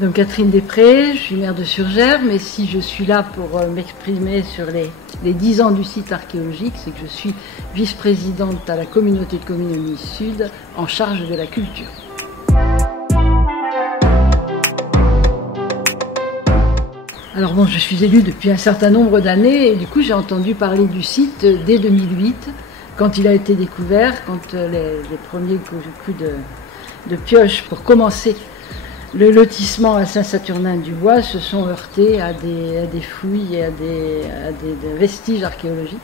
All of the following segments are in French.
Donc Catherine Després, je suis maire de Surgères, mais si je suis là pour m'exprimer sur les 10 ans du site archéologique, c'est que je suis vice-présidente à la communauté de communes Nice Sud en charge de la culture. Alors bon, je suis élue depuis un certain nombre d'années et du coup j'ai entendu parler du site dès 2008, quand il a été découvert, quand les premiers coups de pioche pour commencer le lotissement à Saint-Saturnin-du-Bois se sont heurtés à des fouilles et à des vestiges archéologiques.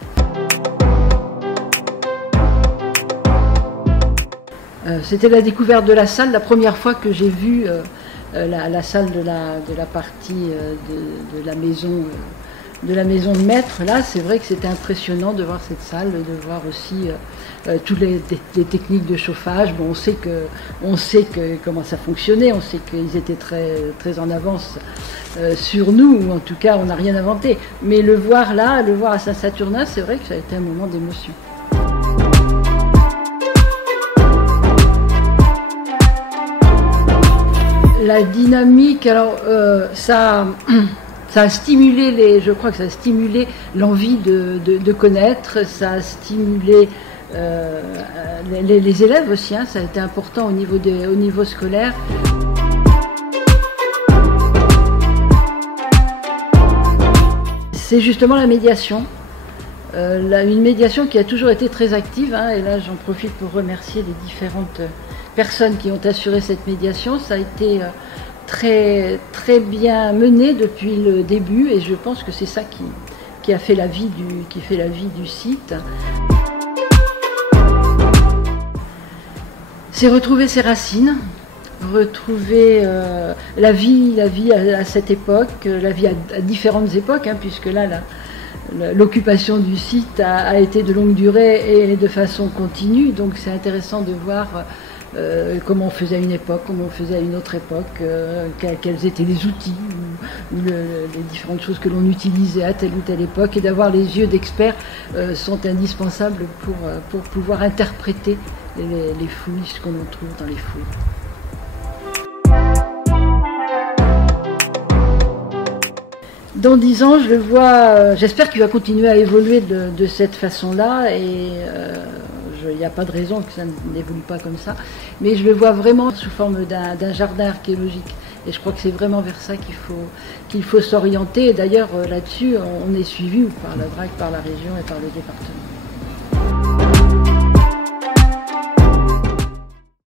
C'était la découverte de la salle, la première fois que j'ai vu la salle de la partie de la maison de maître. Là, c'est vrai que c'était impressionnant de voir cette salle, de voir aussi toutes les techniques de chauffage. Bon, on sait comment ça fonctionnait, on sait qu'ils étaient très en avance sur nous, ou en tout cas, on n'a rien inventé. Mais le voir là, le voir à Saint-Saturnin, c'est vrai que ça a été un moment d'émotion. La dynamique, alors ça a stimulé je crois que ça a stimulé l'envie de connaître, ça a stimulé les élèves aussi, hein, ça a été important au niveau scolaire. C'est justement la médiation. Une médiation qui a toujours été très active, hein, et là j'en profite pour remercier les différentes personnes qui ont assuré cette médiation. Ça a été très bien mené depuis le début et je pense que c'est ça qui a fait la vie du site. C'est retrouver ses racines, retrouver la vie à cette époque, la vie à différentes époques, hein, puisque là l'occupation du site a été de longue durée et de façon continue, donc c'est intéressant de voir comment on faisait à une époque, comment on faisait à une autre époque, quels étaient les outils ou les différentes choses que l'on utilisait à telle ou telle époque, et d'avoir les yeux d'experts sont indispensables pour pouvoir interpréter les fouilles, ce que l'on trouve dans les fouilles. Dans 10 ans, je le vois, j'espère qu'il va continuer à évoluer de cette façon-là, et il n'y a pas de raison que ça n'évolue pas comme ça, mais je le vois vraiment sous forme d'un jardin archéologique. Et je crois que c'est vraiment vers ça qu'il faut s'orienter. Et d'ailleurs, là-dessus, on est suivi par la DRAC, par la région et par le département.